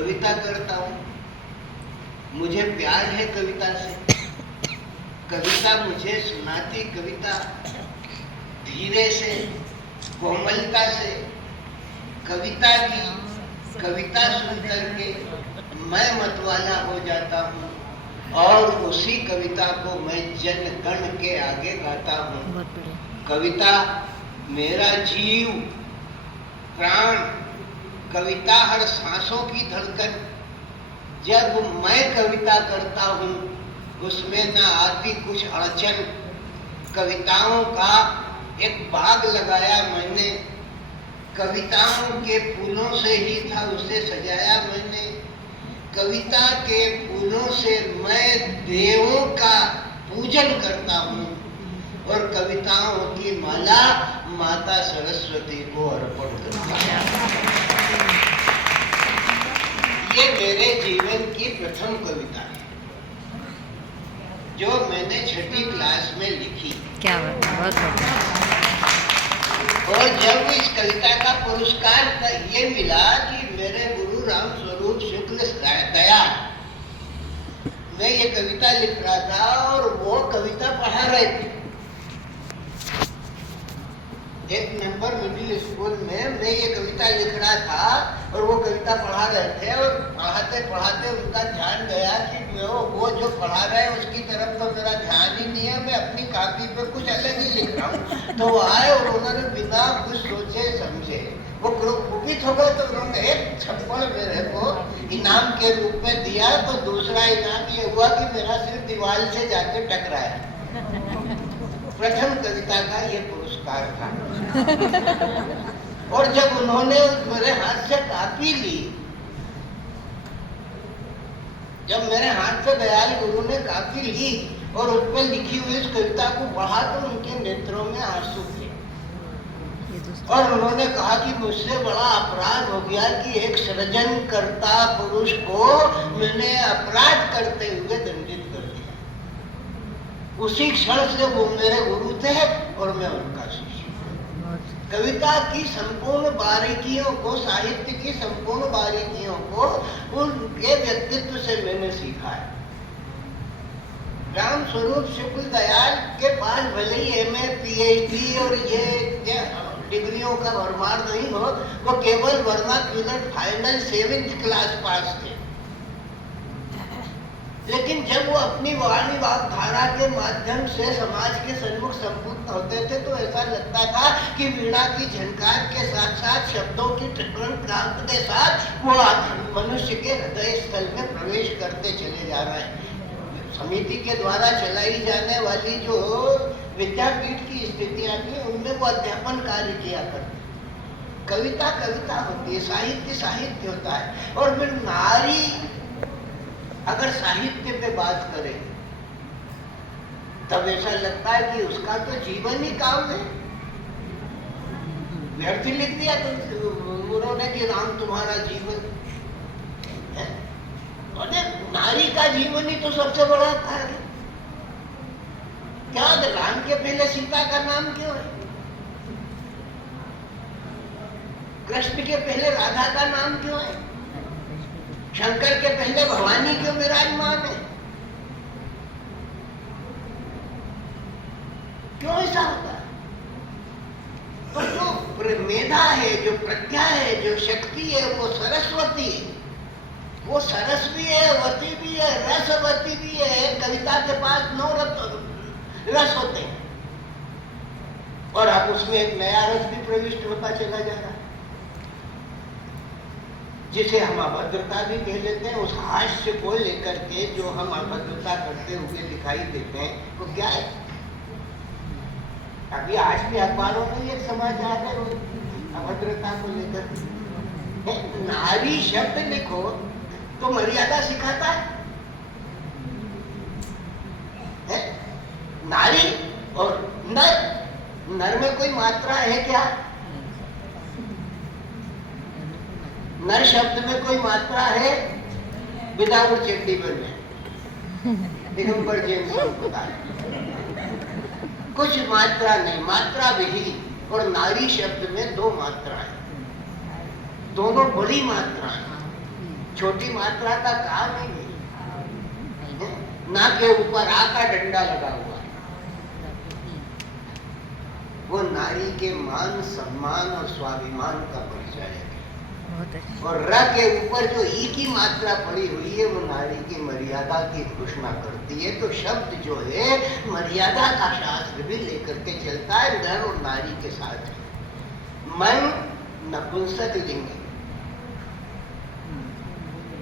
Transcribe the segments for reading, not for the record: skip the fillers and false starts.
कविता करता हूँ, मुझे प्यार है कविता से। कविता मुझे सुनाती, कविता धीरे से, कोमलता से, कविता की कविता सुन करके मैं मतवाला हो जाता हूँ और उसी कविता को मैं जन गण के आगे गाता हूँ। कविता मेरा जीव प्राण, कविता हर सांसों की धड़कन। जब मैं कविता करता हूँ उसमें न आती कुछ अड़चन। कविताओं का एक बाग लगाया मैंने, कविताओं के फूलों से ही था उसे सजाया मैंने। कविता के फूलों से मैं देवों का पूजन करता हूँ और कविताओं की माला माता सरस्वती को अर्पण करता हूँ। ये मेरे जीवन की प्रथम कविता है जो मैंने 6ठी क्लास में लिखी। क्या बात है। और जब इस कविता का पुरस्कार ये मिला कि मेरे गुरु राम स्वरूप शुक्ल दयाल, मैं ये कविता लिख रहा था और वो कविता पढ़ा रहे थे। एक नंबर मिडिल स्कूल में मैं ये कविता लिख रहा था और वो कविता पढ़ा रहे थे और पढ़ाते पढ़ाते उनका ध्यान गया कि वो जो पढ़ा रहे हैं उसकी तरफ तो मेरा ध्यान ही नहीं है, मैं अपनी कॉपी पे कुछ अलग ही लिख रहा हूँ। तो वो आए और उन्होंने बिना कुछ सोचे समझे वो कुपित हो गए। तो उन्होंने एक थप्पड़ मेरे को इनाम के रूप में दिया। तो दूसरा इनाम ये हुआ कि मेरा सिर दीवार से जाके टकराया। प्रथम कविता का ये पुरस्कार था। और जब उन्होंने मेरे हाथ से कॉपी ली, जब मेरे हाथ से दयाल गुरु ने कॉपी ली और उस पर लिखी हुई इस कविता को पढ़ा तो उनके नेत्रों में आंसू थे और उन्होंने कहा कि मुझसे बड़ा अपराध हो गया कि एक सृजन करता पुरुष को मैंने अपराध करते हुए दंडित कर दिया। उसी क्षण से वो मेरे गुरु थे और मैं उनका शिष्य। कविता की संपूर्ण बारीकियों को, साहित्य की संपूर्ण बारीकियों को उनके व्यक्तित्व से मैंने सीखा है। राम स्वरूप शुक्ल दयाल के पास भले ही एमए, पीएचडी और ये डिग्रियों का भरमार नहीं हो, वो केवल vernacular final 7th class pass थे। लेकिन जब वो अपनी वाणी वाग्धारा के माध्यम से समाज के सन्मुख संपुट होते थे तो ऐसा लगता था कि वीणा की झनकार के साथ साथ शब्दों की टिकरण क्रांत के साथ वो मनुष्य के हृदय स्थल में प्रवेश करते चले जा रहे हैं। समिति के द्वारा चलाई जाने वाली जो विद्यापीठ की स्थितियां थी उनमें वो अध्यापन कार्य किया करते। कविता कविता होती है, साहित्य साहित्य होता है। और फिर नारी अगर साहित्य पे बात करें तब ऐसा लगता है कि उसका तो जीवन ही काम है। व्यर्थ लिख दिया तो उन्होंने कि राम तुम्हारा जीवन है। नारी का जीवन ही तो सबसे बड़ा कार्य। क्या राम के पहले सीता का नाम क्यों है? कृष्ण के पहले राधा का नाम क्यों है? शंकर के पहले भवानी क्यों विराजमान है? क्यों ऐसा होता है? तो जो मेधा है, जो प्रज्ञा है, जो शक्ति है वो सरस्वती है। वो सरस भी है, वती भी है, रसवती भी है। कविता के पास 9 रस होते हैं और अब उसमें एक नया रस भी प्रविष्ट होता चला जा रहा है जिसे हम अभद्रता भी कह लेते हैं। उस हास्य को लेकर के जो हम अभद्रता करते हुए दिखाई देते हैं वो क्या है? अभी आज भी अखबारों में एक समाचार है अभद्रता को लेकर। नारी शब्द लिखो तो मर्यादा सिखाता है। नारी और नर, नर में कोई मात्रा है क्या? नर शब्द में कोई मात्रा है? विदाउट चंडीगढ़ में दिगंबर जैन होता है, कुछ मात्रा नहीं, मात्रा विहीन। और नारी शब्द में 2 मात्राएं, दोनों बड़ी मात्राएं। छोटी मात्रा का काम ही नहीं। ना के ऊपर आ का डंडा लगा हुआ है। वो नारी के मान, सम्मान और स्वाभिमान का परिचय है। और र के ऊपर जो ई की मात्रा पड़ी हुई है वो नारी की मर्यादा की घोषणा करती है। तो शब्द जो है मर्यादा का शास्त्र भी लेकर के चलता है नर और नारी के साथ। मन नपुंसक लिंग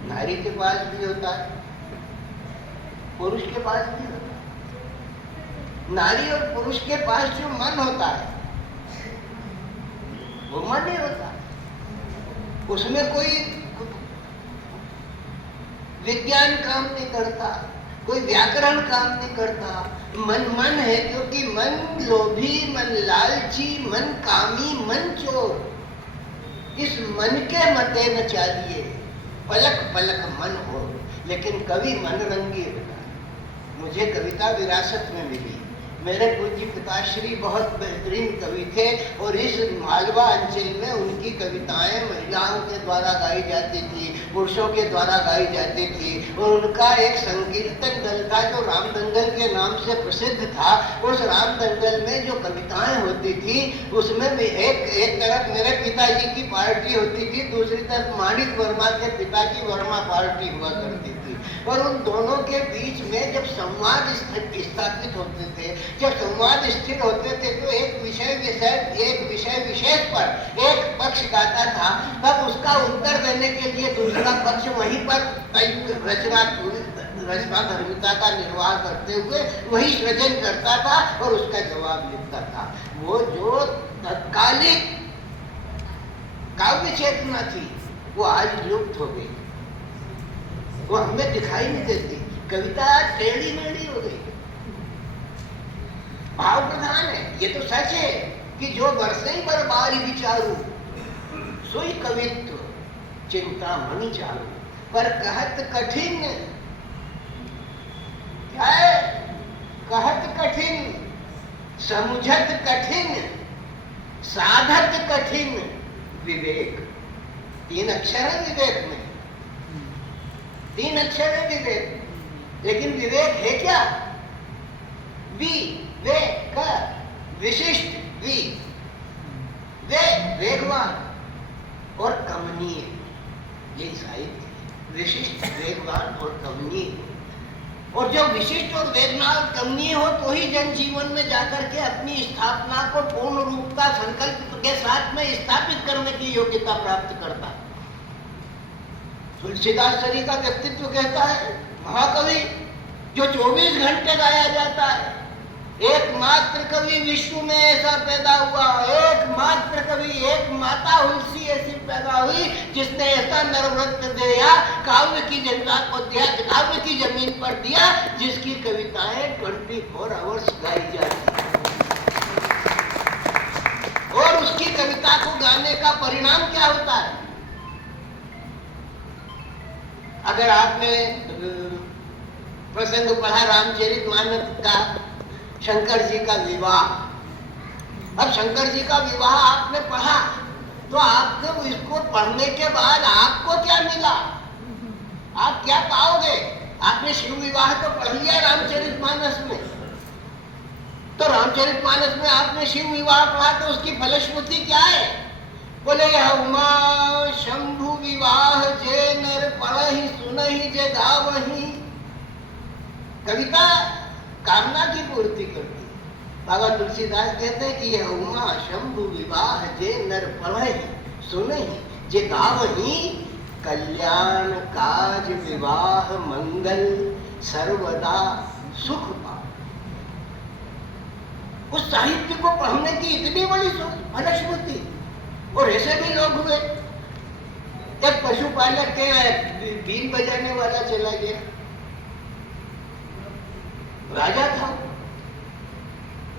नारी के पास भी होता है, पुरुष के पास भी होता है। नारी और पुरुष के पास जो मन होता है वो मन ही होता है। उसमें कोई विज्ञान काम नहीं करता, कोई व्याकरण काम नहीं करता। मन मन है क्योंकि मन लोभी, मन लालची, मन कामी, मन चोर। इस मन के मते न चालिए, पलक पलक मन हो। लेकिन कवि मनरंगी होता है। मुझे कविता विरासत में मिली। मेरे पूज्य पिताश्री बहुत बेहतरीन कवि थे और इस मालवा अंचल में उनकी कविताएं महिलाओं के द्वारा गाई जाती थी, पुरुषों के द्वारा गाई जाती थी। और उनका एक संकीर्तन दल था जो राम दंगल के नाम से प्रसिद्ध था। उस राम दंगल में जो कविताएं होती थी उसमें भी एक तरफ मेरे पिताजी की पार्टी होती थी, दूसरी तरफ माणिक वर्मा के पिता की वर्मा पार्टी हुआ करती थी। और उन दोनों के बीच में जब संवाद स्थापित होते थे, जब संवाद स्थिर होते थे तो एक विषय विशेष पर एक पक्ष गाता था, तब उसका उत्तर देने के लिए दूसरा पक्ष वहीं पर रचना धर्मिता का निर्वाह करते हुए वही सृजन करता था और उसका जवाब लिखता था। वो जो तत्कालिक काव्य चेतना थी वो आज लुप्त हो गई, वो हमें दिखाई नहीं देती। कविता टेढ़ी मेढ़ी हो गई, भाव प्रधान है। ये तो सच है कि जो बरसे बरबारी विचारू सोई कवित्व चिंता मणि चालू। पर कहत कठिन क्या है? कहत कठिन, समझत कठिन, साधत कठिन विवेक। 3 अक्षर है विवेक में, 3 अक्षर है विवेक। लेकिन विवेक है क्या? विवेक, विशिष्ट, वेगवान और कमनीय। ये साहित्य विशिष्ट, वेगवान और कमनीय। और जो विशिष्ट और वेगवान और कमनीय हो तो ही जनजीवन में जाकर के अपनी स्थापना को पूर्ण रूपता संकल्प के साथ में स्थापित करने की योग्यता प्राप्त करता है। तुलसीदास सरी का व्यक्तित्व कहता है, महाकवि जो 24 घंटे गाया जाता है। एकमात्र कवि विश्व में ऐसा पैदा हुआ, एकमात्र कवि, एक माता हुलसी ऐसी पैदा हुई जिसने ऐसा नरवृत्त दिया, काव्य की जनता को दिया, काव्य की जमीन पर दिया, जिसकी कविताएं 24 आवर्स गाई जाती है। और उसकी कविता को गाने का परिणाम क्या होता है? अगर आपने प्रसंग पढ़ा रामचरितमानस का, शंकर जी का विवाह, अब शंकर जी का विवाह आपने पढ़ा तो आपको इसको पढ़ने के बाद आपको क्या मिला? आप क्या पाओगे? आपने शिव विवाह तो पढ़ लिया रामचरितमानस में, तो रामचरितमानस में आपने शिव विवाह पढ़ा तो उसकी फलश्रुति क्या है? बोले यह उमा शंभु विवाह जे नर पढ़हि सुनहि जे गावहि। कविता कामना की पूर्ति करती है। बाबा तुलसीदास कहते हैं कि यह उमा शंभु विवाह जे नर पढ़हि सुनहि जे गावहि। कल्याण काज विवाह मंगल सर्वदा सुख पा। उस साहित्य को पढ़ने की इतनी बड़ी फलश्रुति। और ऐसे भी लोग हुए। जब पशुपालक के बीन बजाने वाला चला गया, राजा था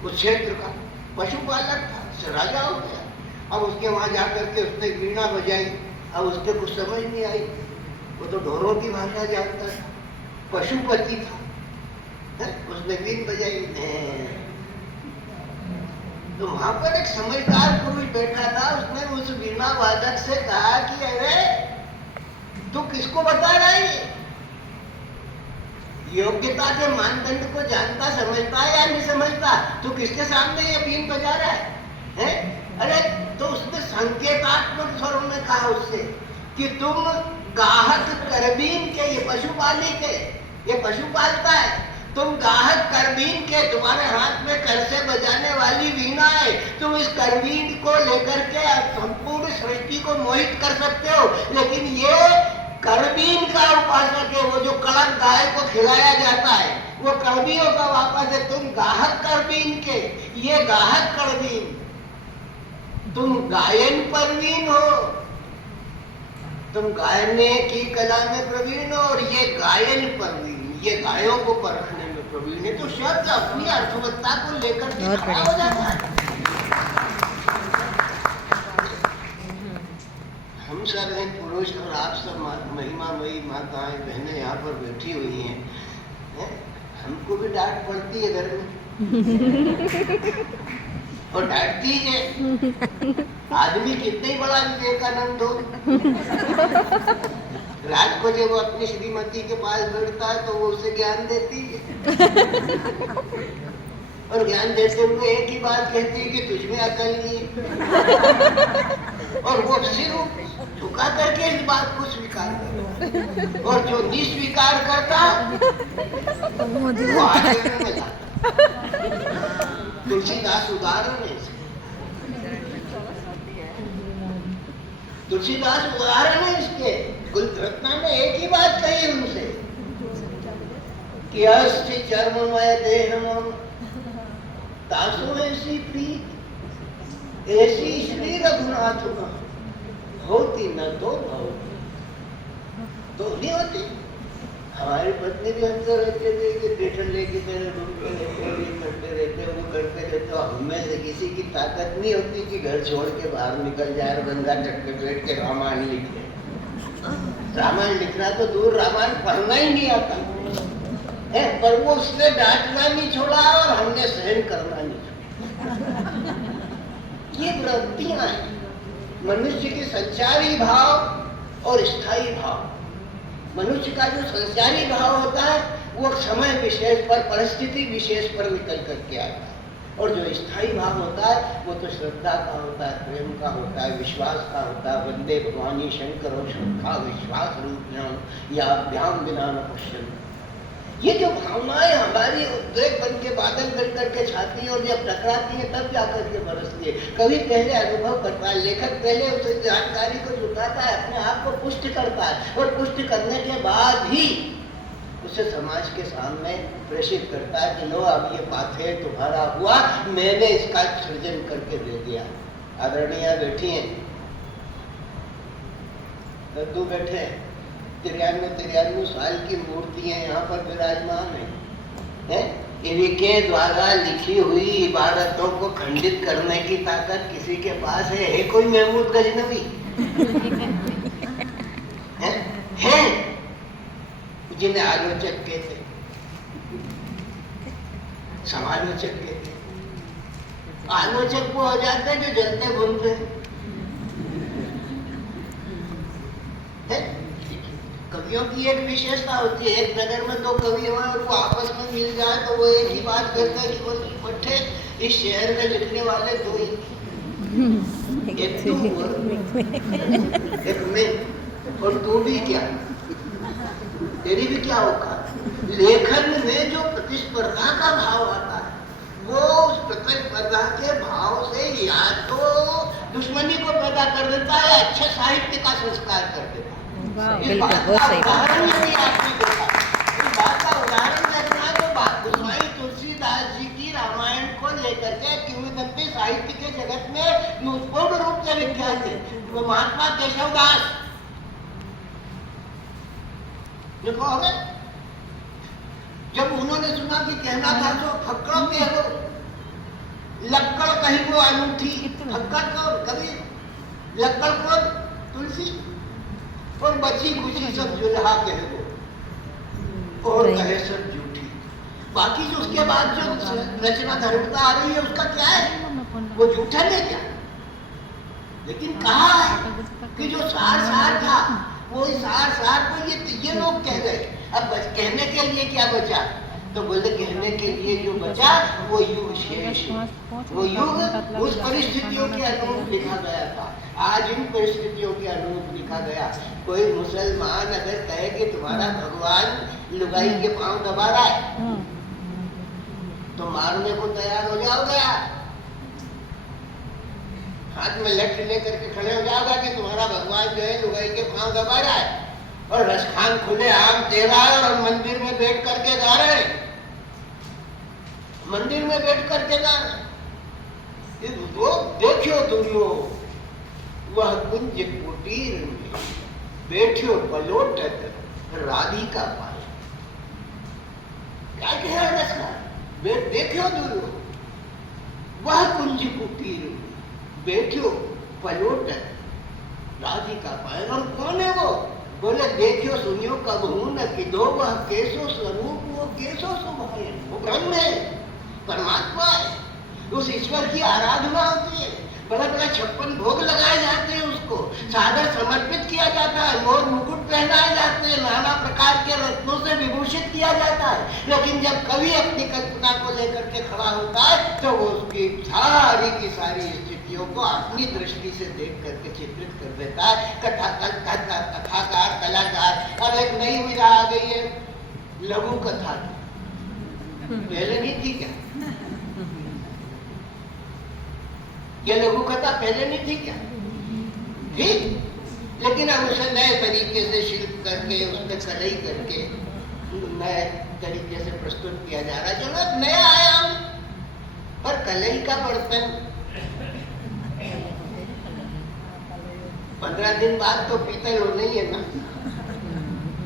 उस क्षेत्र का, पशुपालक था, राजा हो गया। अब उसके वहां जाकर के उसने वीणा बजाई। अब उसके कुछ समझ नहीं आई, वो तो ढोरों की भाषा जानता था, पशुपति था, उसने बीन बजाई। तो वहां पर एक समझदार पुरुष बैठा था, उसने उस वीणा वादक से कहा कि अरे तू किसको बता रहा है ये? योग्यता के मानदंड को जानता समझता है या नहीं समझता? तो किसके सामने ये बीन बजा रहा है? अरे तो उसने संकेतात्मक स्वरों में कहा उससे कि तुम गाहक करबीन के, ये पशुपाली के, ये पशु पालता है, तुम गाहक करबीन के, तुम्हारे हाथ में कर से बजाने वाली वीणा है, तुम इस करबीन को लेकर के संपूर्ण सृष्टि को मोहित कर सकते हो, लेकिन ये करबीन का उपासक है, वो जो कड़क गाय को खिलाया जाता है वो करबियों का वापस है। तुम गाहक करबीन के, ये गाहक करबीन, तुम गायन परवीन हो, तुम गायने की कला में प्रवीण हो, और ये गायन परवीन, ये गायों को परखने में प्रवीण है। तो शब्द अपनी अर्थवत्ता को लेकर के खड़ा हो जाता है। हम सब हैं पुरुष और आप सब महिमामयी माताएं बहनें यहाँ पर बैठी हुई हैं, हमको भी डांट पड़ती है घर में और डांटती है। आदमी कितने बड़ा विवेकानंद हो, रात को जब वो अपनी श्रीमती के पास बैठता है तो वो उसे ज्ञान देती है और ज्ञान देते हुए एक ही बात कहती है कि तुझमें अकल नहीं है, और वो सिर्फ झुका करके इस बात को स्वीकार करता, और जो निस्वीकार करता वो आगे में मजा। तुलसीदास उदाहरण है, तुलसीदास उदाहरण है इसके। कुलरत्ना ने एक ही बात कही उनसे कि अस्थि चर्ममय देहम तासो ऐसी प्रीत ऐसी श्री रघुनाथ होती न तो नहीं होती। हमारी पत्नी भी हमसे रहते थे कि पेटल लेके मेरे रूम पे रहते, ये करते रहते, वो करते रहते, हमें से किसी की ताकत नहीं होती कि घर छोड़ के बाहर निकल जाए और गंगा तट पे बैठ के रामायण लिख ले। रामायण लिखना तो दूर, रामायण पढ़ना ही नहीं आता है, पर वो उसने डांटना नहीं छोड़ा और हमने सहन करना नहीं छोड़ा। ये वृत्तियां हैं मनुष्य के संचारी भाव और स्थायी भाव। मनुष्य का जो संचारी भाव होता है वो समय विशेष पर, परिस्थिति विशेष पर निकल करके आता है, और जो स्थायी भाव होता है वो तो श्रद्धा का होता है, प्रेम का होता है, विश्वास का होता है। वंदे भगवानी शंकर और श्रद्धा विश्वास रूप या अभ्याम बिना न पश्यन्। ये जो भावनाएं हमारी उद्रेक बन के बादल बन करके छाती है और जब टकराती है तब जाकर के बरसती है। कभी पहले अनुभव करता है लेखक, पहले उस जानकारी को जुटाता है, अपने आप को पुष्ट करता है, और पुष्ट करने के बाद ही उसे समाज के सामने प्रेषित करता है कि लो अब ये पाथेर तुम्हारा हुआ, मैंने इसका सृजन करके दे दिया। आदरणीय बैठी हैं, दद्दू बैठे हैं, 93 साल की मूर्तियां यहाँ पर विराजमान है? इनके द्वारा लिखी हुई इबारतों को खंडित करने की ताकत किसी के पास है कोई महमूद गजनवी? है जिन्हें आलोचक कहते, समालोचक कहते। आलोचक वो हो जाते हैं जो जलते भूनते हैं। कवियों की एक विशेषता होती है, एक नगर में दो कवि हो और वो आपस में मिल जाए तो वो एक ही बात करते हैं कि वो पट्टे इस शहर में लिखने वाले दो ही, एक तू और एक मैं, और तू भी क्या, तेरी भी क्या औकात। लेखन में जो प्रतिस्पर्धा का भाव आता है वो उस प्रतिस्पर्धा के भाव से या तो दुश्मनी को पैदा कर देता है, अच्छे साहित्य का संस्कार कर देता है। इस बात का उदाहरण यदि आपने देखा, इस बात का उदाहरण देखना है तो गोस्वामी तुलसीदास जी की रामायण को लेकर के किंवदंती साहित्य के जगत में पूर्ण रूप से विख्यात है। वो महात्मा केशवदास देखो, हमें जब उन्होंने सुना कि कहना था तो फक्कड़ के हो लक्कड़ कहीं को अनूठी, फक्कड़ को कभी लक्कड़ को तुलसी और बची खुशी सब जुल्हा कहे वो और कहे सब झूठी। बाकी जो उसके बाद जो रचना धर्मता आ रही है उसका क्या है, वो झूठा नहीं क्या, लेकिन कहा है कि जो सार था कोई सार को ये लोग कह गए। अब कहने के लिए क्या बचा? तो बोले कहने के लिए जो बचा वो युग शेष, वो युग उस परिस्थितियों के अनुरूप लिखा गया था, आज इन परिस्थितियों के अनुरूप लिखा गया। कोई मुसलमान अगर कहे कि तुम्हारा भगवान लुगाई के पांव दबा रहा है तो मारने को तैयार हो जाओगे, हाथ में लठ लेकर के खड़े हो जाओगा कि तुम्हारा भगवान जो है लुगाई के पांव दबा रहा है और रसखान खुले आम दे रहा है और मंदिर में बैठ करके गा रहे हैं, मंदिर में बैठ करके गा रहे। वो देखो दुनियो वह कुंज कुटीर में बैठो पलोटक राधिका पाए। क्या कह रहा रसखान? देखो दुनियो वह कुंज कुटीर में बैठो पलोटक राधिका पाए। और कौन है वो? बोले देखियो सुनियो कब हूं न किदो वह केशो स्वरूप, वो केशो स्वभाव, वो ब्रह्म है, परमात्मा है। उस ईश्वर की आराधना होती है, बड़ा बड़ा 56 भोग लगाए जाते हैं, उसको सादर समर्पित किया जाता है, मोर मुकुट पहनाए जाते हैं, नाना प्रकार के रत्नों से विभूषित किया जाता है। लेकिन जब कवि अपनी कल्पना को लेकर के खड़ा होता है तो वो उसकी सारी की सारी स्थितियों को अपनी दृष्टि से देख करके चित्रित कर देता है। कथाकार, कलाकार। अब एक नई विधा आ गई है लघु कथा, पहले नहीं थी क्या? ये लघु कथा पहले नहीं थी क्या? ठीक, लेकिन अब उसे नए तरीके से शिल्प करके, उसमें कलई करके नए तरीके से प्रस्तुत किया जा रहा है। चलो एक नया आयाम, पर कलई का बर्तन 15 दिन बाद तो पीतल हो नहीं है ना,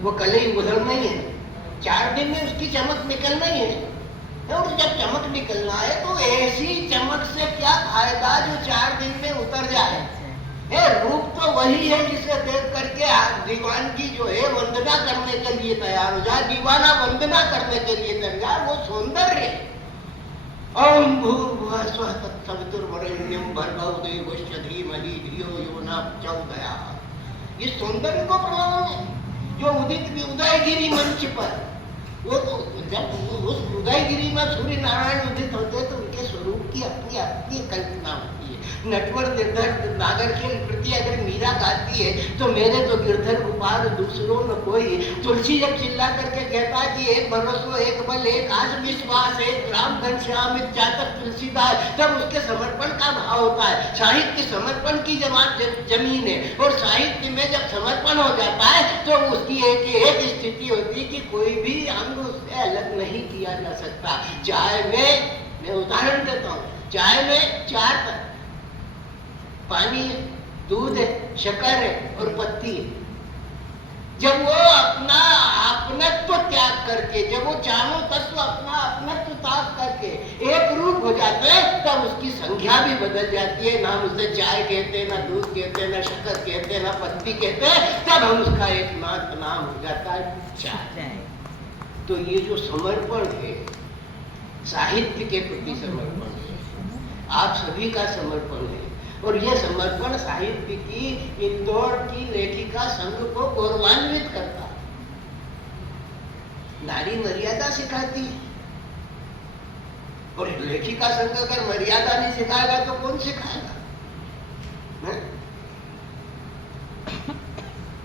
वो कलई उधर नहीं है, 4 दिन में उसकी चमक निकलना ही है। और जब चमक निकलना है तो ऐसी चमक से क्या फायदा जो 4 दिन में उतर जाए। रूप तो वही है जिसे देख करके दीवान की जो है वंदना करने के लिए तैयार हो जाए, दीवाना वंदना करने के लिए तैयार, वो सौंदर्य। ओम भूर्भुवः स्वः तत्सवितुर्वरेण्यं भर्गो देवस्य धीमहि धियो यो न प्रचोदयात्। ये सौंदर्य को प्रणाम है जो उदयगिरी मंच पर, वो तो जब उस उदयगिरी में सूर्य नारायण उदित होते तो उनके स्वरूप की अपनी अपनी कल्पना होती है। नटवर निर्धर नागर के प्रति अगर मीरा गाती है तो मेरे तो गिरधर गोपाल दूसरों न कोई। तुलसी जब चिल्ला करके कहता है कि एक भरोसो एक बल एक आस विश्वास एक राम घनश्याम एक जातक तुलसीदास, तब उसके समर्पण का भाव होता है। साहित्य समर्पण की जमीन है और साहित्य में जब समर्पण हो जाता है तो उसकी एक स्थिति होती है कि कोई भी अंग उससे अलग नहीं किया जा सकता। चाय में, मैं उदाहरण देता हूँ, चाय में 4 पानी है, दूध है, शक्कर है और पत्ती है। जब वो अपना अपनत्व त्याग करके, जब वो चारों तत्व अपना अपनत्व त्याग करके एक रूप हो जाते हैं तब उसकी संज्ञा भी बदल जाती है। ना उसे चाय कहते, ना दूध कहते, ना शक्कर कहते, ना पत्ती कहते, तब हम उसका एकमात्र नाम हो जाता है चाय। तो ये जो समर्पण है साहित्य के प्रति समर्पण है, आप सभी का समर्पण है। और यह समर्पण साहित्य की इंदौर की लेखिका संघ को गौरवान्वित करता है। नारी मर्यादा सिखाती है और लेखिका संघ अगर मर्यादा नहीं सिखाएगा तो कौन सिखाएगा?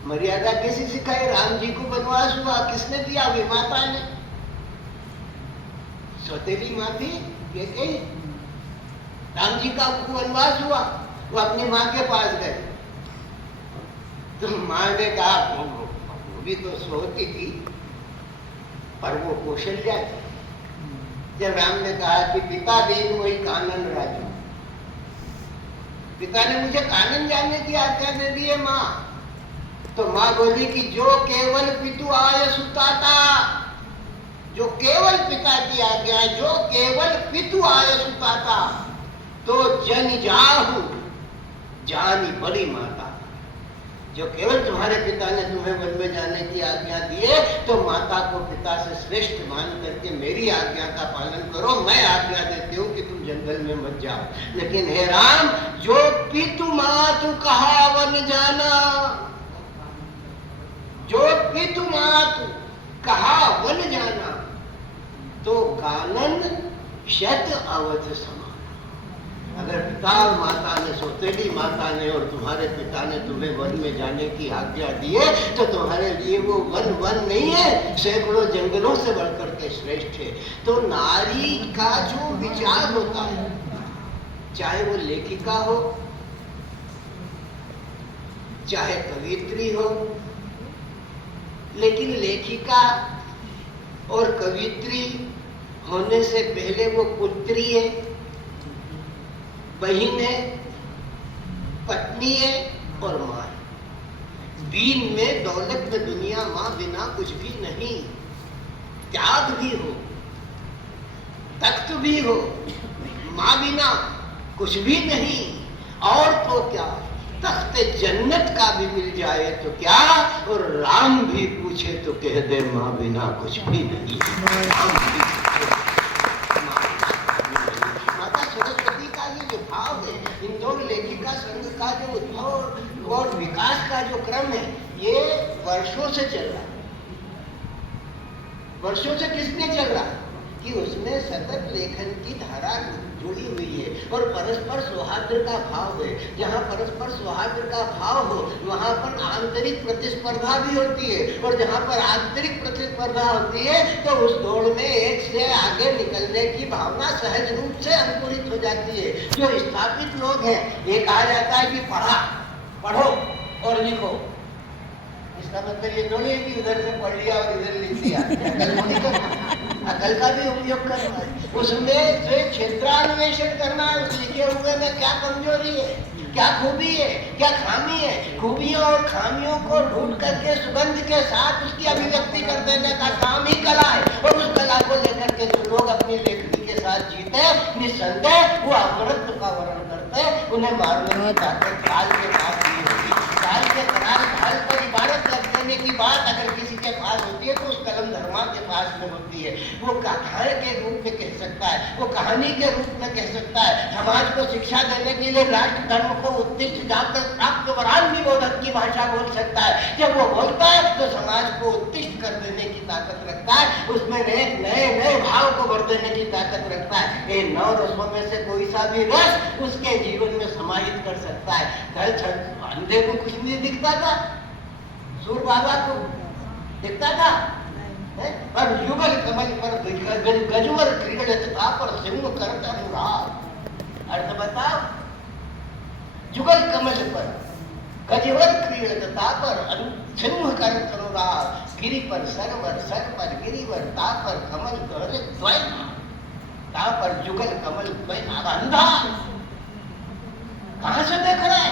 मर्यादा कैसे सिखाई? राम जी को वनवास हुआ, किसने दिया? विमाता ने। सौतेली माँ थी ये कही, राम जी का वनवास हुआ, वो अपनी माँ के पास गए तो माँ ने कहा वो भी तो सोती थी पर वो कौशल्या थी। जब राम ने कहा कि पिता देन वही कानन राजू, पिता ने मुझे कानन जाने की आज्ञा दे दी है माँ, तो माँ बोली कि जो केवल पितु आय सुताता, जो केवल पिता की आज्ञा, जो केवल पितु आय सुताता तो जन जाहु जानी बड़ी माता। जो केवल तुम्हारे पिता ने तुम्हें वन में जाने की आज्ञा दी है तो माता को पिता से श्रेष्ठ मान करके मेरी आज्ञा का पालन करो। मैं आज्ञा देती हूँ कि तुम जंगल में मत जाओ। लेकिन हे राम, जो पितु मातु कहा वन जाना, मात कहा वन जाना, तो कानन शत अवध समान। अगर पिता और माता ने, सौतेली माता ने और तुम्हारे पिता ने तुम्हें वन में जाने की आज्ञा दी है, तो तुम्हारे लिए वो वन वन नहीं है, सैकड़ों जंगलों से बढ़कर के श्रेष्ठ है। तो नारी का जो विचार होता है, चाहे वो लेखिका हो, चाहे कवियत्री हो, लेकिन लेखिका और कवियत्री होने से पहले वो पुत्री है, बहन है, पत्नी है और माँ है। दीन में, दौलत में दुनिया माँ बिना कुछ भी नहीं। त्याग भी हो, तख्त भी हो, माँ बिना कुछ भी नहीं। और तो क्या, तख्त जन्नत का भी मिल जाए तो क्या, और राम भी पूछे तो कह दे माँ बिना कुछ भी नहीं। राम भी पूछे, माता सरस्वती का ये जो भाव है, इन दोनों लेखिका संघ का जो उद्भव और विकास का जो क्रम है, ये वर्षों से चल रहा है। वर्षों से किसने चल रहा है कि उसमें सतत लेखन की धारा जुड़ी हुई है और परस्पर सौहार्द का भाव है। जहाँ परस्पर सौहार्द का भाव हो, वहाँ पर आंतरिक प्रतिस्पर्धा भी होती है, और जहाँ पर आंतरिक प्रतिस्पर्धा होती है तो उस दौड़ में एक से आगे निकलने की भावना सहज रूप से अंकुरित हो जाती है। जो स्थापित लोग हैं, ये कहा जाता है कि पढ़ो और लिखो। इसका मतलब ये थोड़ी है कि उधर से पढ़ लिया और इधर लिख दिया। अकल का भी उपयोग करना है, उसमें जो क्षेत्रान्वेषण करना है, उस लिखे हुए में क्या कमजोरी है, क्या खूबी है, क्या खामी है। खूबियों और खामियों को ढूंढ करके सुगंध के साथ उसकी अभिव्यक्ति कर देने का काम ही कला है। और उस कला को लेकर के जो लोग अपनी लेखनी के साथ जीते, निसंदेह वो अमृत का वर्णन करते, उन्हें मारने की ताकत काल के पास नहीं होती। काल के कराल ढाल पर इबारत लग देने की बात अगर किसी के पास होती है तो उस कलम धर्मा के पास में होती है। वो कथाएं के रूप में कह सकता है, वो कहानी के रूप में कह सकता है। समाज को शिक्षा देने के लिए राष्ट्र धर्म को उत्तिष्ठ जाकर प्राप्त वरान निबोधक की भाषा बोल सकता है। जब वो बोलता है तो समाज को उत्तिष्ठ कर देने की ताकत रखता है, उसमें नए भाव को भर देने की ताकत रखता है। ये 9 रसों में से कोई सा भी रस उसके जीवन में समाहित कर सकता है। कल अंधे को कुछ नहीं दिखता था, सूर बाबा को दिखता था, पर युगल कमल पर गजवर क्रीड़त था, पर सिंह करत अनुराग। अर्थ बताओ, जुगल कमल पर गजवर क्रीड़त था, पर सिंह करत अनुराग। गिरि पर सरवर, सर पर गिरिवर, ता पर कमल कहले द्वय, ता पर जुगल कमल द्वय। अंधा कहां से देख रहा है?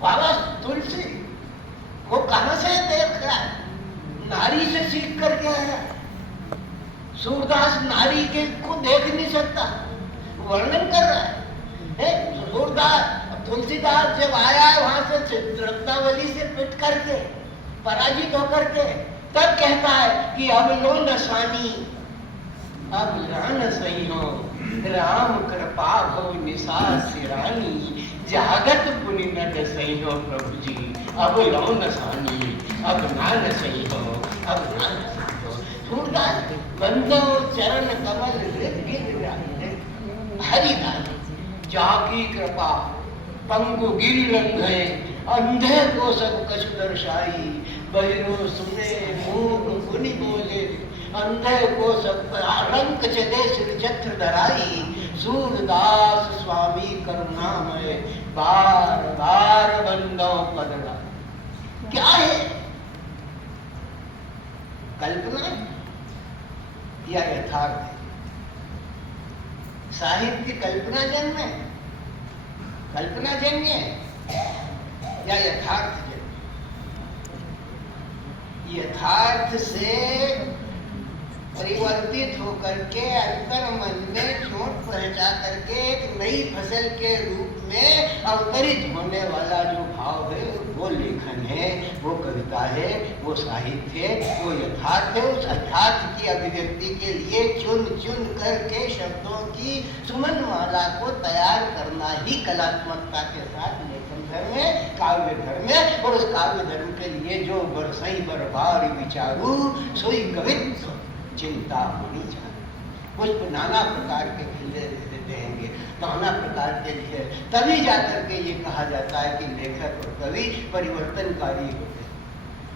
बाबा तुलसी वो कहां से देख रहा है? नारी से सीख करके आया। सूरदास नारी के को देख नहीं सकता, वर्णन कर रहा है। सूरदास तुलसीदास जब आया है वहां से रत्नावली से पिट करके, पराजित होकर के, तब कहता है कि अब लो नसानी, अब रान सही हो, राम कृपा भव निशा सिरानी, जागत पुनि नट सही हो प्रभु जी, अब लो नसानी, अब नान सही हो, अब नान सही हो। सूरदास बंदो चरण कमल हरिदास, जाकी कृपा पंगु गिर लंघे, अंधे को सब कछ दर्शाई, बहिरो सुने मूक मुनि बोले, अंधे को सब रंक चले सिर छत्र धराई। सूरदास स्वामी करुणामय, बार बार बंदो पदड़ा। क्या है? कल्पना या यथार्थ? साहित्य कल्पना जन्य है, कल्पना जन्य या यथार्थ जन्य? यथार्थ से परिवर्तित होकर के अंतर मन में चोट पहुंचा करके एक नई फसल के रूप में अवतरित होने वाला जो भाव है, वो लेखन है, वो कविता है, वो साहित्य है, वो यथार्थ है। उस यथार्थ की अभिव्यक्ति के लिए चुन चुन करके शब्दों की सुमन माला को तैयार करना ही कलात्मकता के साथ लेखन धर्म है, काव्य धर्म है। और उस काव्य धर्म के लिए जो बरसई बरबार विचारू सोई कवित्व चिंता होनी चाहिए। पुष्प नाना प्रकार के खिले देंगे, नाना प्रकार के लिए, तभी जाकर के ये कहा जाता है कि लेखक और कवि परिवर्तनकारी होते हैं।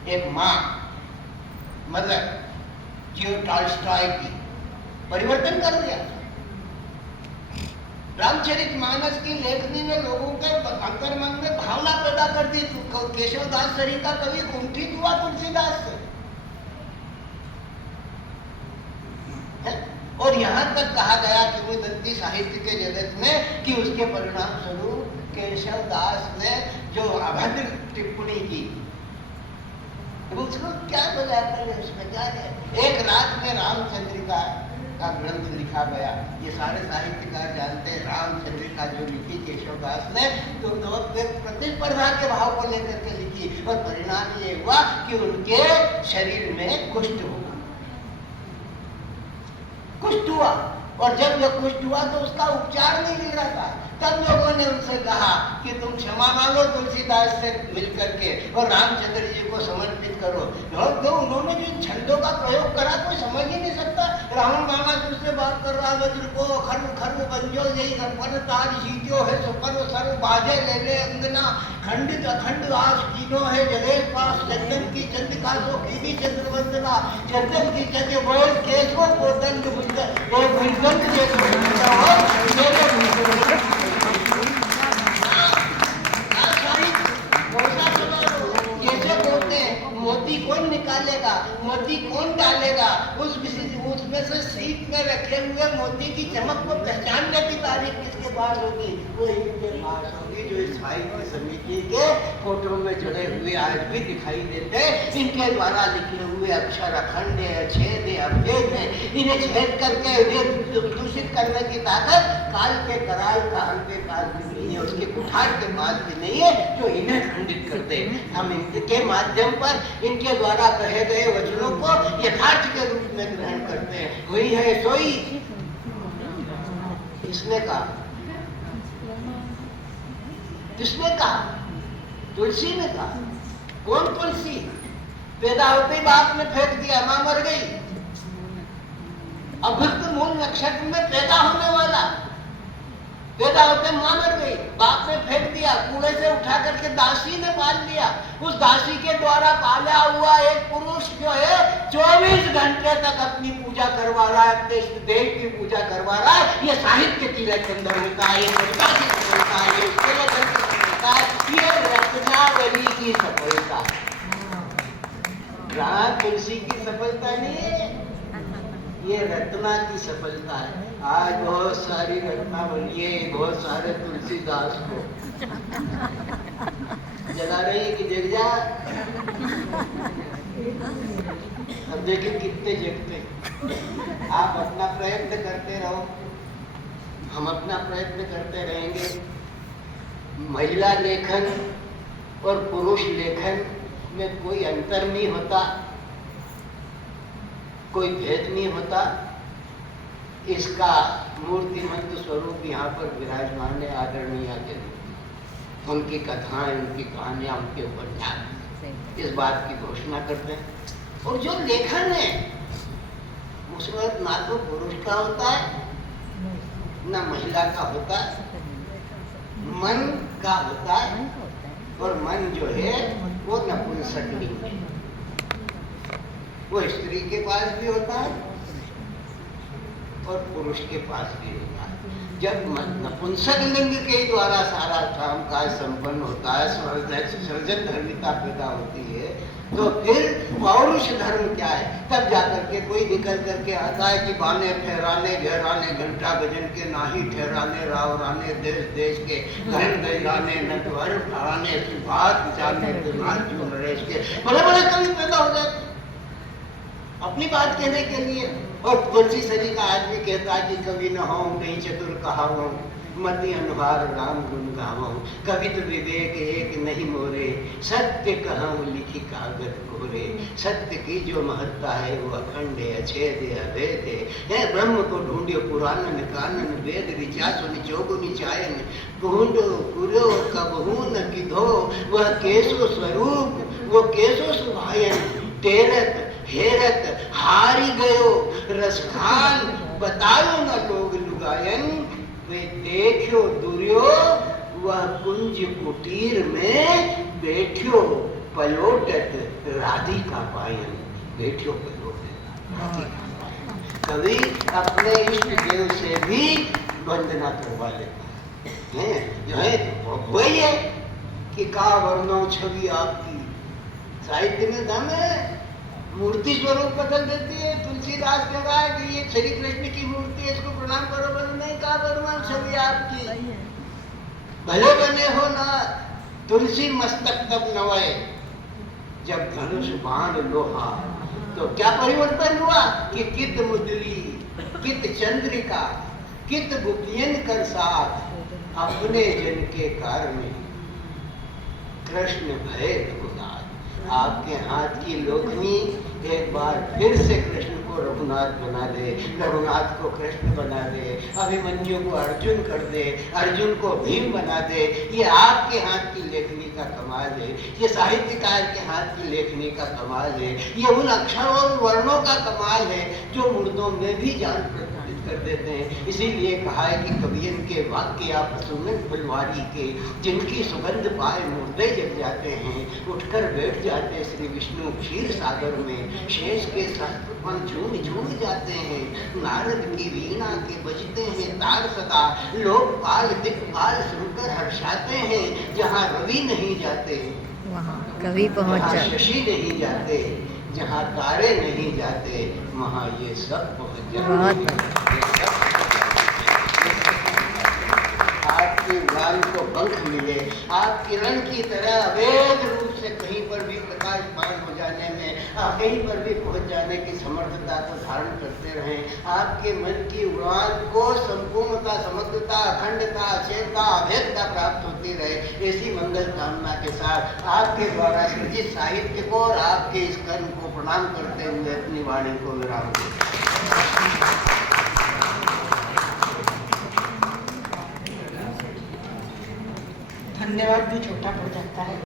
एक माँ मदर टॉल्स्टॉय की परिवर्तन कर दिया। रामचरितमानस की लेखनी में लोगों के अंतर्मन में भावना पैदा कर दी। केशवदास सरी का कवि कुंठित हुआ तुलसीदास से, और यहाँ तक कहा गया किंवदंती साहित्य के जगत में कि उसके परिणाम स्वरूप केशवदास ने जो अभद्र टिप्पणी की, उसको क्या बजा कर उसमें क्या है। एक रात में रामचंद्रिका का ग्रंथ लिखा गया, ये सारे साहित्यकार जानते हैं। रामचंद्रिका जो लिखी केशवदास ने, तो प्रतिस्पर्धा के भाव को लेकर के लिखी, और परिणाम ये हुआ कि उनके शरीर में कुष्ठ हुआ। कुष्ठ हुआ, और जब यह कुष्ठ हुआ तो उसका उपचार नहीं मिल रहा था। तब लोगों ने उनसे कहा कि तुम क्षमा मांगो तुलसीदास से मिलकर के, और रामचंद्र जी को समर्पित करो। तो उन्होंने जो छंदों का प्रयोग करा कोई समझ ही नहीं सकता। रावण मामा तुझसे बात कर रहा, वज्र को खर्व खर्व बंजो यही सपन ताज जीत्यो है, सुपर सर्व बाजे ले ले अंगना, खंडित अखंड आस कीनो है जलेश पास, चंदन की चंद्रिका सो खीबी चंद्र वंदना, चंदन की चंद्र बोल केशव को दंड भुजगंध मोती कौन निकालेगा, मोती कौन डालेगा, उसमें से सीप में रखे हुए मोती की चमक को पहचानने की तारीख किसके पास होगी? वो इनके पास होगी, जो इस साहित्य समिति के फोटो में जुड़े हुए आज भी दिखाई देते। इनके द्वारा लिखे हुए अक्षर अखंड है, छेद है, अभेद है। इन्हें छेद करके दूषित करने की ताकत काल के कराल काल के पास भी नहीं है, उसके कुठार के पास भी नहीं है, जो इन्हें खंडित करते। हम इनके माध्यम पर इनके द्वारा कहे गए वचनों को यथार्थ के रूप में ग्रहण करते हैं। वही है सोई, इसने कहा, किसने कहा? तुलसी ने कहा। कौन तुलसी? पैदा होते ही बाप ने फेंक दिया, मां मर गई। अभक्त मूल नक्षत्र में पैदा होने वाला, पैदा होते मां मर गई, बाप ने फेंक दिया, कूड़े से उठा करके दासी ने पाल दिया। उस दासी के द्वारा पाला हुआ एक पुरुष जो है 24 घंटे तक अपनी पूजा करवा रहा है, अपने देव की पूजा करवा रहा है। ये साहित्य की रचना है, ये रत्नावली की सफलता। जहाँ तुलसी की सफलता नहीं है, ये रत्ना की सफलता है। आज बहुत सारी रत्नावली है, बहुत सारे तुलसीदास को जगा रही है कि जग जा। अब देखिए कितने जगते। आप अपना प्रयत्न करते रहो, हम अपना प्रयत्न करते रहेंगे। महिला लेखन और पुरुष लेखन में कोई अंतर नहीं होता, कोई भेद नहीं होता। इसका मूर्तिमंत स्वरूप यहाँ पर विराजमान है आदरणीय आचार्य। उनकी कथाएं, उनकी कहानियां, उनके उपन्यास इस बात की घोषणा करते हैं। और जो लेखन है उसमें ना तो पुरुष का होता है ना महिला का होता है, मन का होता है। और मन जो है वो नपुंसक लिंग है, वो स्त्री के पास भी होता है और पुरुष के पास भी होता है। जब नपुंसक लिंग के द्वारा सारा काम काज संपन्न होता है, सृजन धर्मिता पैदा होती है, तो फिर पौरुष धर्म क्या है? तब जाकर के कोई निकल करके आता है कि बाने ठहराने घेराने घंटा बजन के नाही ठहराने राव राने देश देश के घन गैराने नटवर ठाने बात जाने नरेश के बड़े बड़े कवि पैदा हो जाते अपनी बात कहने के लिए। और तुलसी सजी का आदमी कहता है कि कवि न हो कहीं चतुर कहा हो, मति अनुहार राम गुण गावो, कवि तो विवेक एक नहीं मोरे, सत्य कहूँ लिखी कागज कोरे। सत्य की जो महत्ता है वो अखंड है, अछेद है, अभेद है। ब्रह्म को ढूंढियो पुराणन कानन वेद ऋचा सुनि चौगुनि चायन, ढूंढो कुरो कबहू न किधो, वह केशो स्वरूप वो केशो सुभायन। तेरत हेरत हारी गयो रसखान, बतायो न लोग लुगायन। वे देखियो दुर्यो वह कुंज कुटीर में, बैठियो पलोटत राधिका पायन। बैठियो पलोटत राधिका पायन। कवि अपने इष्ट देव से भी वंदना करवा लेता है। जो है वही है कि का वर्णो छवि आपकी, साहित्य में दम है, मूर्ति स्वरूप बदल देती है। तुलसीदास कह रहा है कि ये श्री कृष्ण की मूर्ति है, इसको प्रणाम करो, बोलो नहीं, का वर्णन छवि आपकी, भले बने हो ना। तुलसी मस्तक तब नवाए जब धनुष बाण लोहा, तो क्या परिवर्तन हुआ कि कित मुदली कित चंद्रिका कित गुपियन कर साथ, अपने जन के कारण कृष्ण भय रघुनाथ। आपके हाथ की लोकनी एक बार फिर से कृष्ण को रघुनाथ बना दे, रघुनाथ को कृष्ण बना दे, अभिमन्यु को अर्जुन कर दे, अर्जुन को भीम बना दे। ये आपके हाथ की लेखनी का कमाल है, ये साहित्यकार के हाथ की लेखनी का कमाल है, ये उन अक्षरों और वर्णों का कमाल है जो मुर्दों में भी जान प्रकटित कर देते हैं। इसीलिए कहा है कि कवियन के वाक्य आप सुनन फुलवारी के, जिनकी सुगंध पाए मुर्दे जग जाते हैं, उठकर बैठ जाते श्री विष्णु क्षीर सागर में, शेष के सहस्त्रपन झूम झूम जाते हैं, नारद की वीणा के बजते हैं तार सदा, लोकपाल दिक्पाल सुनकर हर्षाते हैं। जहाँ रवि नहीं जाते वहाँ कवि पहुँच जाते, शशि नहीं जाते, जहाँ तारे नहीं जाते वहाँ ये सब पहुँच जाते। आपके बाल को पंख मिले, आप किरण की तरह अवैध रूप से कहीं पर भी प्रकाशमान हो जाने में, कहीं पर भी पहुंच जाने की समर्थता को धारण करते रहें। आपके मन की उड़ान को संपूर्णता, समग्रता, अखंडता, अचेतता, अभेदता प्राप्त होती रहे। ऐसी मंगल कामना के साथ आपके द्वारा सृजित साहित्य को और आपके इस कर्म को प्रणाम करते हुए अपनी वाणी को विराम देते हैं। धन्यवाद भी छोटा पड़ जाता है।